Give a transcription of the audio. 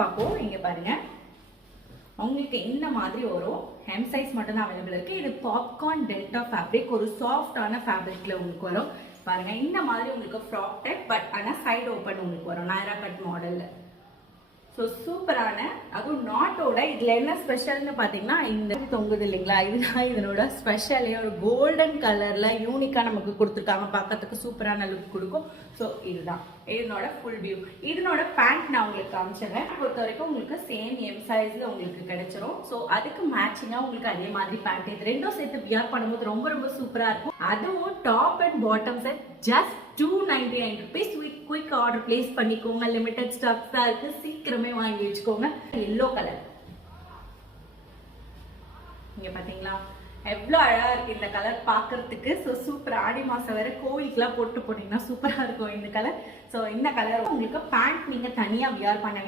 பார்ப்போம். இங்க பாருங்க, உங்களுக்கு இந்த மாதிரி வரும். ஹெம் சைஸ் மட்டும் தான் அவைலபிள் இருக்கு. இது பாப்கார்ன் டெல்டா ஃபேப்ரிக், ஒரு சாஃப்டான ஃபேப்ரிக்ல உங்களுக்கு வரும். பாருங்க, இந்த மாதிரி உங்களுக்கு ஃப்ராக் டைப், பட் ஆனா சைடு ஓப்பன் உங்களுக்கு வரும் நாயரா கட் மாடல்ல. ஸோ சூப்பரான, அதுவும் நாட்டோட. இதுல என்ன ஸ்பெஷல்னு பாத்தீங்கன்னா, இந்த தொங்குது இல்லைங்களா, இதுதான் இதனோட ஸ்பெஷலே. ஒரு கோல்டன் கலர்ல யூனிக்கா நமக்கு கொடுத்துருக்காங்க, பார்க்கறதுக்கு சூப்பரான லுக் கொடுக்கும். ஸோ இதுதான் இதனோட ஃபுல் வியூ. இதனோட பேண்ட் நான் உங்களுக்கு காமிச்சிடுறேன். பொறுத்த வரைக்கும் உங்களுக்கு சேம் எம் சைஸ்ல உங்களுக்கு கிடைச்சிரும். ஸோ அதுக்கு மேட்சிங்கா உங்களுக்கு அதே மாதிரி பேண்ட், இது ரெண்டும் சேர்த்து வியர் பண்ணும்போது ரொம்ப ரொம்ப சூப்பரா இருக்கும். அதுவும் top and bottom set just 299 rupees. Quick order place பண்ணிக்கோங்க. லிமிடெட் ஸ்டாக்ஸ் தான் இருக்கு, சீக்கிரமே வாங்கி வச்சுக்கோங்க. எல்லோ கலர் இங்க பாத்தீங்களா, எவ்வளவு அழகா இருக்கு இந்த கலர் பாக்குறதுக்கு. So super. ஆடி மாசம் வேற கோவிலுக்குலாம் போட்டு போனீங்கன்னா சூப்பரா இருக்கும் இந்த கலர். ஸோ இந்த கலர் உங்களுக்கு பேண்ட் நீங்க தனியா வியர் பண்ண